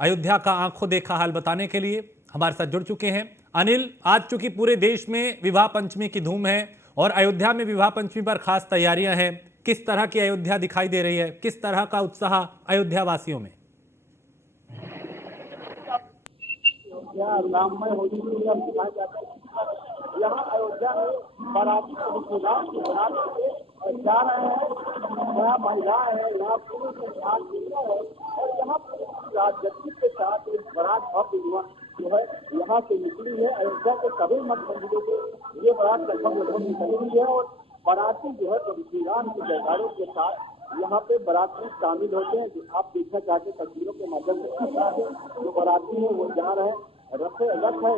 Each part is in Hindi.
अयोध्या का आंखों देखा हाल बताने के लिए हमारे साथ जुड़ चुके हैं अनिल। आज चूंकि पूरे देश में विवाह पंचमी की धूम है और अयोध्या में विवाह पंचमी पर खास तैयारियां हैं, किस तरह की अयोध्या दिखाई दे रही है, किस तरह का उत्साह अयोध्या वासियों में? राममय होली के लिए दिखाया जाता है। यहाँ अयोध्या में बाराती जा रहे हैं, यहाँ महिलाएं हैं, यहाँ पुरुष के साथ है और यहाँ राजनीति के साथ एक बारात भव्य युवा जो है यहाँ से निकली है। अयोध्या के सभी मठ मंदिरों को ये बारात लगभग निकली है और बाराती जो है प्रभु श्री राम के जयकारों के साथ यहाँ पे बारात में शामिल होते हैं। आप देखना चाहते तस्वीरों के माध्यम से जो बाराती है वो जा रहे हैं। रथ है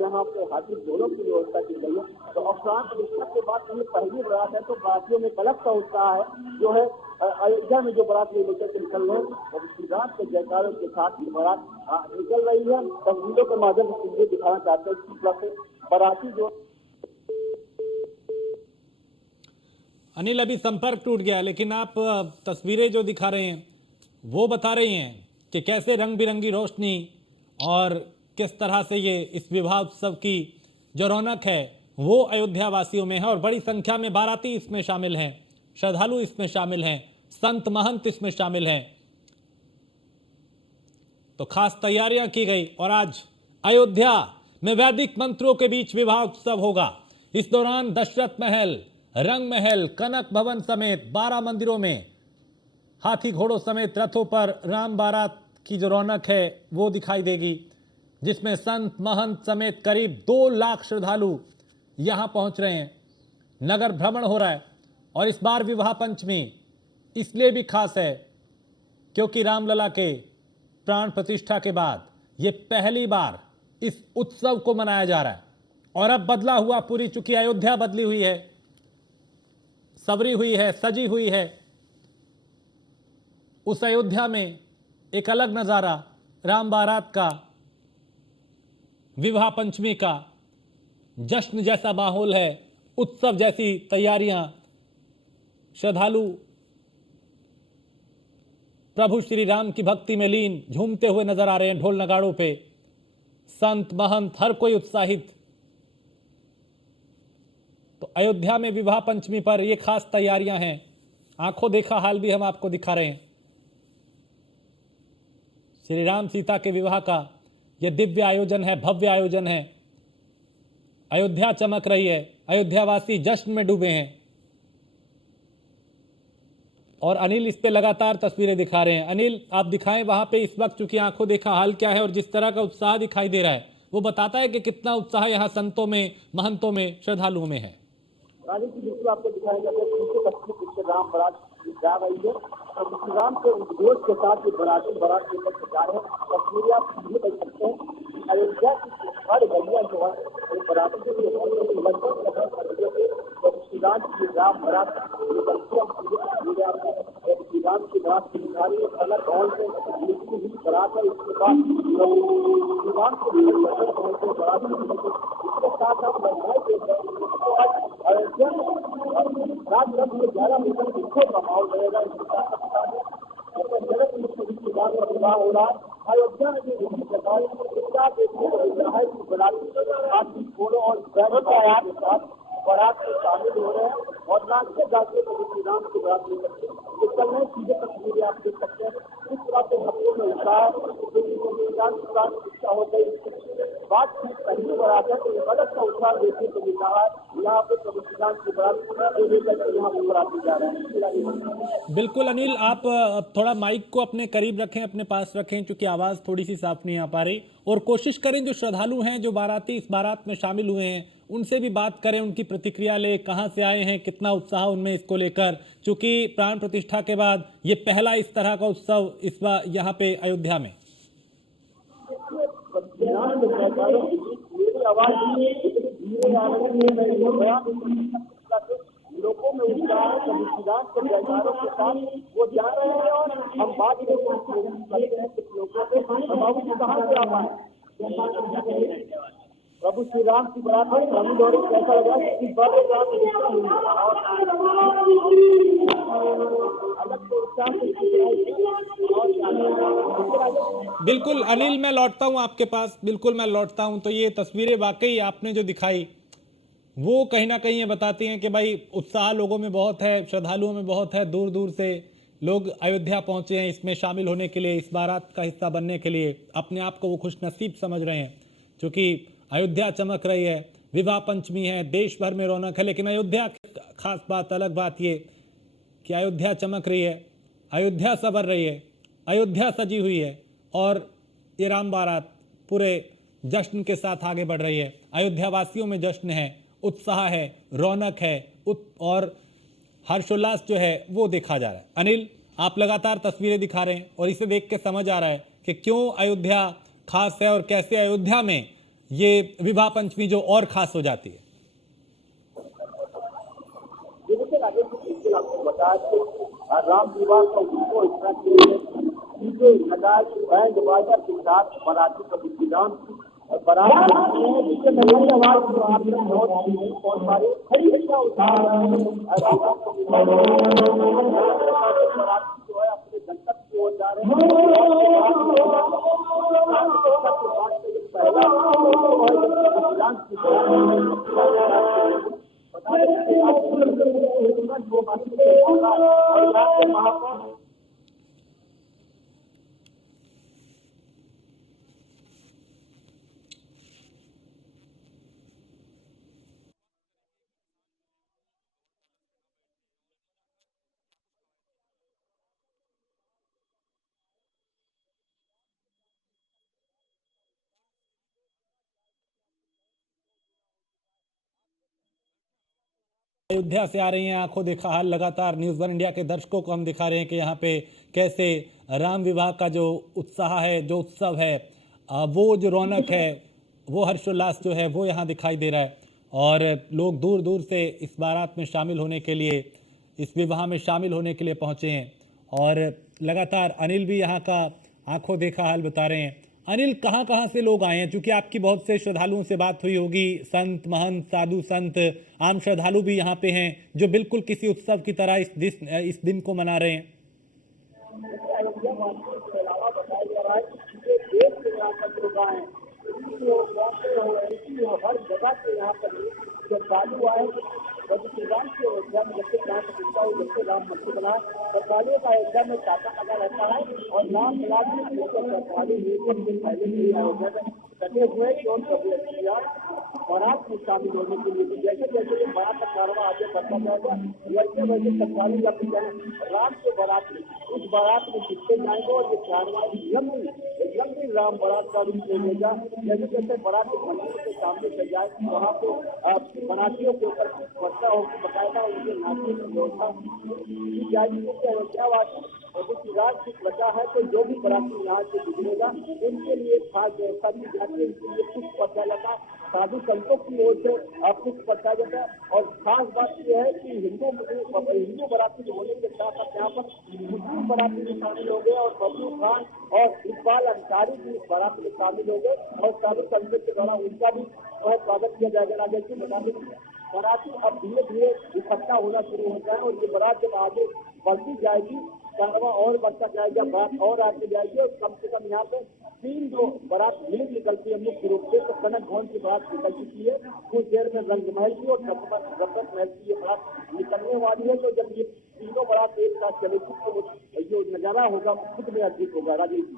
यहाँ पे हाथी घोड़ों की व्यवस्था की गई है। तो अवसान प्रतिष्ठा के बाद ये पहली बारात है तो बारातियों में अलग सा उत्साह है जो है अयोध्या में जो बारात लेकर के निकल रहे हैं और श्री राम के जयकारों के साथ ये बारात निकल रही है। तस्वीरों के माध्यम से दिखाना चाहते हैं कि बाराती जो अनिल अभी संपर्क टूट गया, लेकिन आप तस्वीरें जो दिखा रहे हैं वो बता रही हैं कि कैसे रंग बिरंगी रोशनी और किस तरह से ये इस विवाह उत्सव की जो रौनक है वो अयोध्या वासियों में है। और बड़ी संख्या में बाराती इसमें शामिल हैं, श्रद्धालु इसमें शामिल हैं, संत महंत इसमें शामिल हैं। तो खास तैयारियां की गई और आज अयोध्या में वैदिक मंत्रों के बीच विवाह उत्सव होगा। इस दौरान दशरथ महल, रंग महल, कनक भवन समेत 12 मंदिरों में हाथी घोड़ों समेत रथों पर राम बारात की जो रौनक है वो दिखाई देगी, जिसमें संत महंत समेत करीब 2 लाख श्रद्धालु यहां पहुंच रहे हैं। नगर भ्रमण हो रहा है और इस बार विवाह पंचमी इसलिए भी खास है क्योंकि रामलला के प्राण प्रतिष्ठा के बाद ये पहली बार इस उत्सव को मनाया जा रहा है। और अब बदला हुआ पूरी, चूंकि अयोध्या बदली हुई है, सबरी हुई है, सजी हुई है, उस अयोध्या में एक अलग नजारा राम बारात का, विवाह पंचमी का जश्न जैसा माहौल है, उत्सव जैसी तैयारियां। श्रद्धालु प्रभु श्री राम की भक्ति में लीन झूमते हुए नजर आ रहे हैं ढोल नगाड़ों पे। संत महंत हर कोई उत्साहित। तो अयोध्या में विवाह पंचमी पर ये खास तैयारियां हैं। आंखों देखा हाल भी हम आपको दिखा रहे हैं। श्री राम सीता के विवाह का यह दिव्य आयोजन है, भव्य आयोजन है। अयोध्या चमक रही है, अयोध्यावासी जश्न में डूबे हैं। और अनिल इस पे लगातार तस्वीरें दिखा रहे हैं। अनिल, आप दिखाएं वहां पे इस वक्त चूंकि आंखों देखा हाल क्या है और जिस तरह का उत्साह दिखाई दे रहा है वो बताता है कि कितना उत्साह यहाँ संतों में, महंतों में, श्रद्धालुओं में है। बिल्कुल आपको दिखाएंगे राम बारात जा रही है और राम के उद्घोष के साथ बारात लेकर जा रहे हैं। तस्वीरें आप सीधे देख सकते हैं। अयोध्या की हर गलियां जो है बाराती के श्री राम की राम बारात श्री राम की बारात की अलग भवन से निकली हुई बारात है। इसके बाद श्री राम के बारात इसके साथ आप महिलाएं देख रहे हैं। अयोध्या रात 11 मीटर दुखों का माहौल रहेगा। विवाह हो रहा है अयोध्या में जो हाथी घोड़ों और के साथ बारात में शामिल हो रहे हैं और नाचते गाते श्री राम की बारात लेकर निकल रहे। सीधे तस्वीरें आप देख सकते हैं। इस तरह से भक्तों में उत्साह हो गई। बात की पहली बारात है तो अलग का उत्साह देखने को मिल रहा है। यहाँ पे प्रभु श्री राम की बारात लेकर यहाँ पे बाराती जा रहे हैं। बिल्कुल अनिल, आप थोड़ा माइक को अपने करीब रखें, अपने पास रखें, क्योंकि आवाज थोड़ी सी साफ नहीं आ पा रही। और कोशिश करें जो श्रद्धालु हैं, जो बाराती इस बारात में शामिल हुए हैं, उनसे भी बात करें, उनकी प्रतिक्रिया ले, कहां से आए हैं, कितना उत्साह उनमें इसको लेकर, क्योंकि प्राण प्रतिष्ठा के बाद ये पहला इस तरह का उत्सव इस बार यहाँ पे अयोध्या में। लोगों में उत्साह के जयकारों के साथ वो जा रहे हैं और हम बात करते हैं कुछ लोगों से। बाबू जी कहाँ से आप आए? प्रभु श्री राम की बारात में शामिल हो रही, कैसा लगा? अलग तो उत्साह से और क्या। बिल्कुल अनिल, मैं लौटता हूं आपके पास, बिल्कुल मैं लौटता हूं। तो ये तस्वीरें वाकई आपने जो दिखाई वो कहीं ना कहीं ये बताती हैं कि भाई उत्साह लोगों में बहुत है, श्रद्धालुओं में बहुत है। दूर दूर से लोग अयोध्या पहुंचे हैं इसमें शामिल होने के लिए, इस बारात का हिस्सा बनने के लिए। अपने आप को वो खुशनसीब समझ रहे हैं क्योंकि अयोध्या चमक रही है, विवाह पंचमी है, देश भर में रौनक है। लेकिन अयोध्या की खास बात, अलग बात ये कि अयोध्या चमक रही है, अयोध्या संवर रही है, अयोध्या सजी हुई है और ये राम बारात पूरे जश्न के साथ आगे बढ़ रही है। अयोध्या वासियों में जश्न है, उत्साह है, रौनक है और हर्षोल्लास जो है वो देखा जा रहा है। अनिल, आप लगातार तस्वीरें दिखा रहे हैं और इसे देख के समझ आ रहा है कि क्यों अयोध्या खास है और कैसे अयोध्या में ये विवाह पंचमी जो और खास हो जाती है। देखिए राजेश जी, बिल्कुल आपको बता कि राम विवाह का उत्सव इतना डीजे नगाड़ बैंड बाजा के साथ बाराती का विधान और बारात जिससे मेरी आवाज जो आपने बहुत बहुत सारे खड़ी हड्डियां उठा बाराती जो है अपने गंतव्य की ओर जा रहे हैं। अयोध्या से आ रही हैं, आंखों देखा हाल लगातार न्यूज़ वन इंडिया के दर्शकों को हम दिखा रहे हैं कि यहाँ पे कैसे राम विवाह का जो उत्साह है, जो उत्सव है, वो जो रौनक है, वो हर्षोल्लास जो है वो यहाँ दिखाई दे रहा है। और लोग दूर दूर से इस बारात में शामिल होने के लिए, इस विवाह में शामिल होने के लिए पहुँचे हैं। और लगातार अनिल भी यहाँ का आंखों देखा हाल बता रहे हैं। अनिल, कहाँ कहाँ से लोग आए हैं? क्योंकि आपकी बहुत से श्रद्धालुओं से बात हुई होगी, संत महंत साधु संत आम श्रद्धालु भी यहाँ पे हैं जो बिल्कुल किसी उत्सव की तरह इस दिन को मना रहे हैं। अयोध्या वासियों के अलावा बताया जा रहा है कि पूरे देश के यहाँ पर लोग आए हैं, हर जगह से यहाँ पर श्रद्धालु आए। श्रीराम की अयोध्या में जैसे प्राण प्रतिष्ठा हुई, जैसे राम मंदिर बना, श्रद्धालुओं का अयोध्या में तांता लगा रहता है और राम विलास में श्रद्धालु पहले से अयोध्या में कटे हुए बारात में शामिल होने के लिए। जैसे जैसे बारात का कारवा आगे बढ़ता जाएगा, वैसे वैसे श्रद्धालु जब राम के बारात में उस बारात में जिससे जाएंगे और ये कारवा लंबी राम बारात का रूप ले लेगा। जैसे जैसे बारात मंदिर के सामने से जाए वहाँ पे बारातियों के ऊपर वर्षा होकर बकायदा उनके नाचने की व्यवस्था की जाएगी। अयोध्यावासी राज की प्रजा है तो जो भी बाराती यहाँ से गुजरेगा उनके लिए खास व्यवस्था की जाती है। इनके लिए पुष्प पड़ता जाता, साधु संतों की ओर से पुष्प पड़ता जाता। और खास बात यह है कि हिंदू बाराती होने के साथ साथ यहाँ पर मुस्लिम बाराती भी शामिल हो गए और बबलू खान और इकबाल अंसारी भी इस बारात में शामिल हो गए और साधु संतों के द्वारा उनका भी स्वागत किया जाएगा। राजेश जी बता दें, बाराती अब धीरे धीरे इकट्ठा होना शुरू होता है और ये बारात जब आगे बढ़ती जाएगी, कारवा और बढ़ता जाएगा, बात और आगे जाएगी और कम से कम यहाँ पे 3 जो बारात भीड़ निकलती है मुख्य रूप से, तो कनक भवन की बारात निकल चुकी है, कुछ देर में रंगमहल की और गब्बर महल की ये बारात निकलने वाली है। तो जब ये तीनों बारात एक साथ चलेगी तो जो नजारा होगा खुद में अधिक होगा। राजेश जी,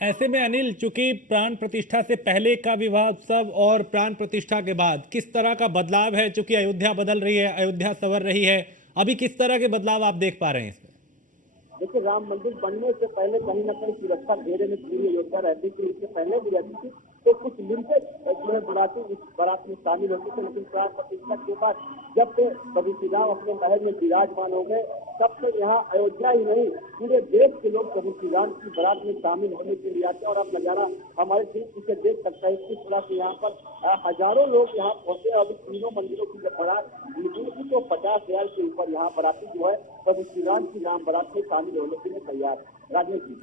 ऐसे में अनिल, चूंकि प्राण प्रतिष्ठा से पहले का विवाह उत्सव और प्राण प्रतिष्ठा के बाद किस तरह का बदलाव है? चूंकि अयोध्या बदल रही है, अयोध्या संवर रही है, अभी किस तरह के बदलाव आप देख पा रहे हैं इसमें? देखिए, राम मंदिर बनने से पहले कहीं न कहीं सुरक्षा घेरे में पूरी योजना रहती थी, इससे पहले भी रहती थी, तो कुछ लिमिटेड जो है बाराती इस बारात में शामिल होती थी। लेकिन प्राण प्रतिष्ठा के बाद जब से प्रभु श्री राम अपने महल में विराजमान हो गए, तब से यहाँ अयोध्या ही नहीं पूरे देश के लोग प्रभु श्री राम की बारात में शामिल होने के लिए आते हैं। और अब नजारा हमारे ठीक से देख सकता है, किस तरह से यहाँ पर हजारों लोग यहाँ पहुंचे। अभी तीनों मंदिरों की जब बारात निकली थी तो 50,000 के ऊपर यहाँ बाराती जो है प्रभु श्री राम की राम बारात में शामिल होने के लिए तैयार है। राजेश जी,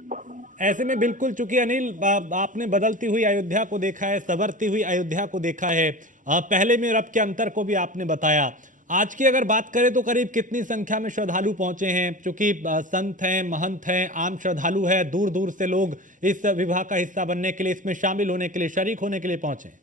ऐसे में बिल्कुल, चूंकि अनिल आपने बदलती हुई अयोध्या को देखा है, संवरती हुई अयोध्या को देखा है, पहले में और अब के अंतर को भी आपने बताया। आज की अगर बात करें तो करीब कितनी संख्या में श्रद्धालु पहुंचे हैं? क्योंकि संत हैं, महंत हैं, आम श्रद्धालु है, दूर दूर से लोग इस विवाह का हिस्सा बनने के लिए, इसमें शामिल होने के लिए, शरीक होने के लिए पहुंचे हैं।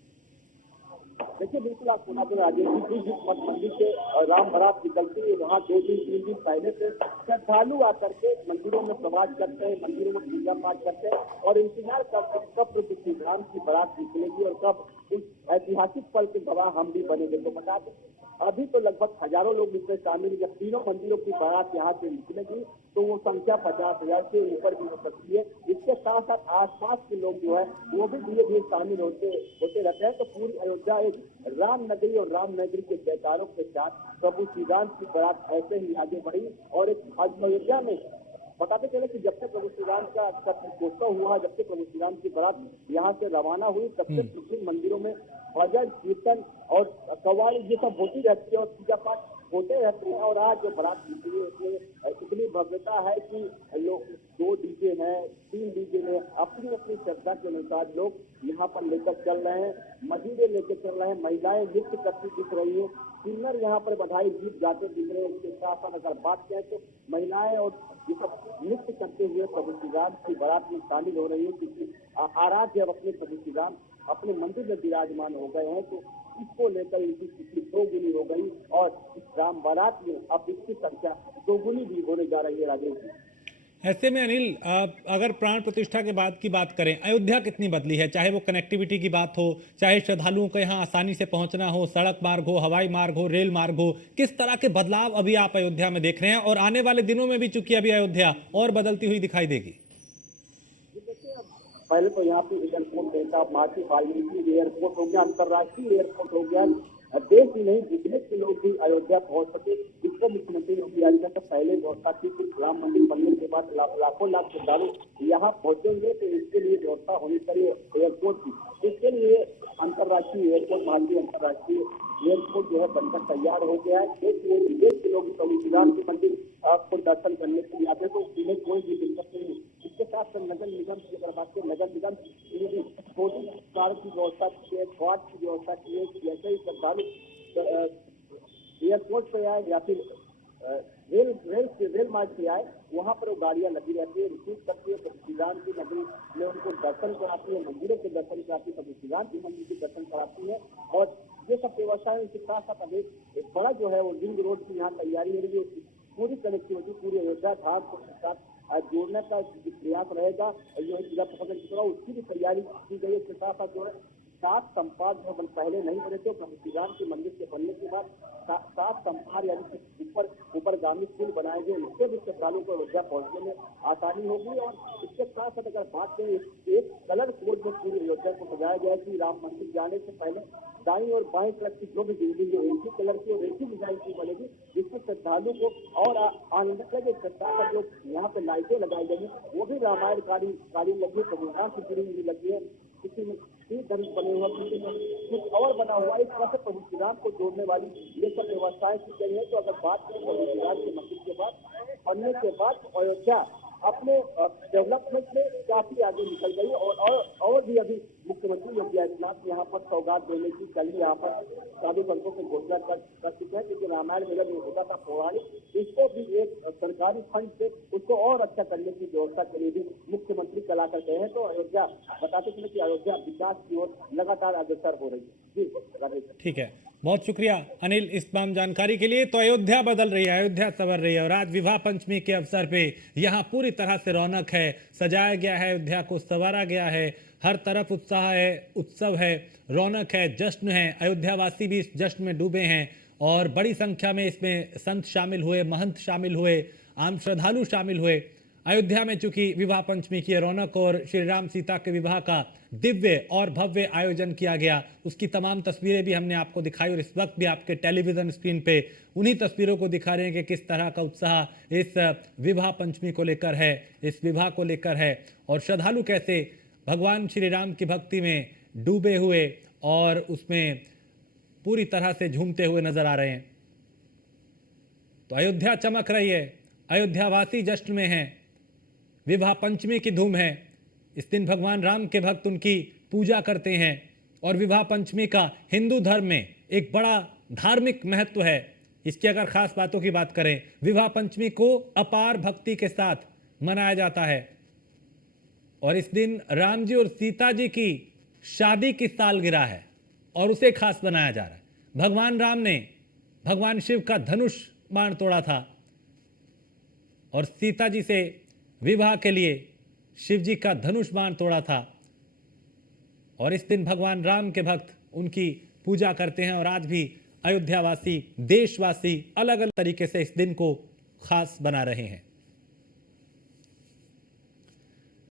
देखिए बिल्कुल आप सुना तो राजेश जी, जिस मठ मंदिर से राम बारात निकलती है वहाँ 2 दिन 3 दिन पहले से श्रद्धालु आकर के मंदिरों में प्रवास करते हैं, मंदिरों में पूजा पाठ करते हैं और इंतजार करते हैं कब प्रभु श्री राम की बारात निकलेगी और कब उस ऐतिहासिक पल के गवाह हम भी बनेंगे। तो बता दें अभी तो लगभग हजारों लोग इसमें शामिल, जब तीनों मंदिरों की बारात यहाँ से निकलेगी तो वो संख्या 50,000 से ऊपर भी हो सकती है। इसके साथ साथ आसपास के लोग जो है वो भी धीरे धीरे शामिल होते रहते हैं। तो पूरी अयोध्या एक राम नगरी और राम नगरी के जयकारों के साथ प्रभु श्री राम की बारात ऐसे ही आगे बढ़ी और एक अयोध्या में बताते चले कि जब से प्रभु श्री राम का कत्योत्सव हुआ, जब से प्रभु श्री राम की बारात यहाँ से रवाना हुई, तब से विभिन्न मंदिरों में भजन कीर्तन और कव्वाली ये सब होती रहती है और पूजा पाठ होते रहते हैं। और आज जो बारात निकली है उसमें इतनी भव्यता है कि लोग 2 डीजे हैं, 3 डीजे में अपनी अपनी श्रद्धा के अनुसार लोग यहाँ पर लेकर चल रहे हैं, मजीदे लेकर चल रहे हैं, महिलाएं नृत्य करती दिख रही है, किन्नर यहाँ पर बधाई गीत गाते दिख रहे हैं। इसके साथ साथ अगर बात करें तो महिलाएं और ये सब नृत्य करते हुए प्रभु श्री राम की बारात में शामिल हो रही है, क्योंकि आराध्य अब अपने प्रभु श्री राम अपने मंदिर में विराजमान हो गए हैं। तो इसको लेकर इनकी खुशी 2 गुनी हो गई और इस राम बारात में अब इसकी संख्या 2 गुनी भी होने जा रही है। राजेश जी, ऐसे में अनिल, अगर प्राण प्रतिष्ठा के बाद की बात करें, अयोध्या कितनी बदली है? चाहे वो कनेक्टिविटी की बात हो, चाहे श्रद्धालुओं को यहाँ आसानी से पहुंचना हो, सड़क मार्ग हो, हवाई मार्ग हो, रेल मार्ग हो, किस तरह के बदलाव अभी आप अयोध्या में देख रहे हैं? और आने वाले दिनों में भी चूंकि अभी अयोध्या और बदलती हुई दिखाई देगी। पहले तो यहाँ पे एयरपोर्ट रहता, महर्षि वाल्मीकि एयरपोर्ट हो गया, अंतर्राष्ट्रीय एयरपोर्ट हो गया, देश ही नहीं विदेश के लोग भी अयोध्या पहुंच सके। इसको मुख्यमंत्री योगी आदित्यनाथ पहले व्यवस्था की कि राम मंदिर बनने के बाद लाखों लाख श्रद्धालु यहाँ पहुंचेंगे, तो इसके लिए व्यवस्था होनी चाहिए एयरपोर्ट की। इसके लिए अंतर्राष्ट्रीय एयरपोर्ट, भारतीय अंतर्राष्ट्रीय एयरपोर्ट जो है बनकर तैयार हो गया है। देश में विदेश के लोग प्रभु श्री राम के मंदिर आपको दर्शन करने के लिए आते, तो उन्हें कोई भी दिक्कत नहीं। इसके साथ साथ नगर निगम की अगर बात करें, नगर निगम छोटी कार की व्यवस्था की है, क्वाड की व्यवस्था की है, जैसे ही श्रद्धालु एयरपोर्ट पे आए या फिर रेल मार्ग से आए, वहाँ पर वो गाड़ियाँ लगी रहती है, रिसीव करती है, प्रभु श्री राम की नगरी में उनको दर्शन कराती है, मंदिरों के दर्शन कराती है, प्रभु श्री राम की मंदिर के दर्शन कराती है। और ये सब व्यवस्थाएं इसके साथ साथ अभी एक बड़ा जो है वो रिंग रोड की यहाँ तैयारी हो रही है। पूरी कनेक्टिविटी पूरी अयोध्या धाम को साथ जोड़ने का प्रयास रहेगा। जो जिला प्रशासन की तरफ उसकी भी तैयारी की गई है। इसके साथ साथ जो है 7 संपाद जो पहले नहीं बने थे, प्रभु श्री राम के मंदिर के बनने के बाद 7 संपाद यानी ऊपरगामी पुल बनाए गए, इससे भी श्रद्धालुओं को अयोध्या पहुंचने में आसानी होगी। और इसके साथ साथ अगर बात करें, एक कलर कोड में पूरी अयोध्या को सजाया गया है कि राम मंदिर जाने से पहले दाईं और बाईं तरफ की जो भी बिल्डिंग है एक ही कलर की और एक ही डिजाइन की बनेगी, जिससे श्रद्धालु को और आनंद लगे। श्रद्धा जो यहाँ पे लाइटें लगाई गई वो भी रामायण कालीन लगी है, प्रभु राम की जुड़ी हुई लगी है, किसी में धर्म बने हुआ, किसी में कुछ और बना हुआ। इस तरह से प्रभु श्री राम को जोड़ने वाली ये सब व्यवस्थाएं की गई है। तो अगर बात करें प्रभु श्री राम के मंदिर के बाद बनने के बाद अयोध्या अपने डेवलपमेंट में काफी आगे निकल गई और भी अभी मुख्यमंत्री योगी आदित्यनाथ यहाँ पर सौगात देने की कल ही यहाँ पर साधु संतों को घोषणा कर चुके हैं, क्योंकि रामायण मेला जो होता था पौराणिक, इसको भी एक सरकारी फंड से उसको और अच्छा करने की व्यवस्था के लिए भी मुख्यमंत्री कल आकर गए हैं। तो अयोध्या बताते चले कि अयोध्या विकास की ओर लगातार अग्रसर हो रही है। जी ठीक है, बहुत शुक्रिया अनिल इस तमाम जानकारी के लिए। तो अयोध्या बदल रही है, अयोध्या संवर रही है और आज विवाह पंचमी के अवसर पे यहाँ पूरी तरह से रौनक है, सजाया गया है, अयोध्या को संवारा गया है, हर तरफ उत्साह है, उत्सव है, रौनक है, जश्न है। अयोध्या वासी भी इस जश्न में डूबे हैं और बड़ी संख्या में इसमें संत शामिल हुए, महंत शामिल हुए, आम श्रद्धालु शामिल हुए। अयोध्या में चूंकि विवाह पंचमी की रौनक और श्री राम सीता के विवाह का दिव्य और भव्य आयोजन किया गया, उसकी तमाम तस्वीरें भी हमने आपको दिखाई और इस वक्त भी आपके टेलीविजन स्क्रीन पे उन्हीं तस्वीरों को दिखा रहे हैं कि किस तरह का उत्साह इस विवाह पंचमी को लेकर है, इस विवाह को लेकर है और श्रद्धालु कैसे भगवान श्री राम की भक्ति में डूबे हुए और उसमें पूरी तरह से झूमते हुए नजर आ रहे हैं। तो अयोध्या चमक रही है, अयोध्या वासी जश्न में हैं, विवाह पंचमी की धूम है। इस दिन भगवान राम के भक्त उनकी पूजा करते हैं और विवाह पंचमी का हिंदू धर्म में एक बड़ा धार्मिक महत्व है। इसकी अगर खास बातों की बात करें, विवाह पंचमी को अपार भक्ति के साथ मनाया जाता है और इस दिन राम जी और सीता जी की शादी की सालगिरह है और उसे खास बनाया जा रहा है। भगवान राम ने भगवान शिव का धनुष बाण तोड़ा था और सीता जी से विवाह के लिए शिव जी का धनुष बाण तोड़ा था और इस दिन भगवान राम के भक्त उनकी पूजा करते हैं और आज भी अयोध्यावासी, देशवासी अलग अलग तरीके से इस दिन को खास बना रहे हैं।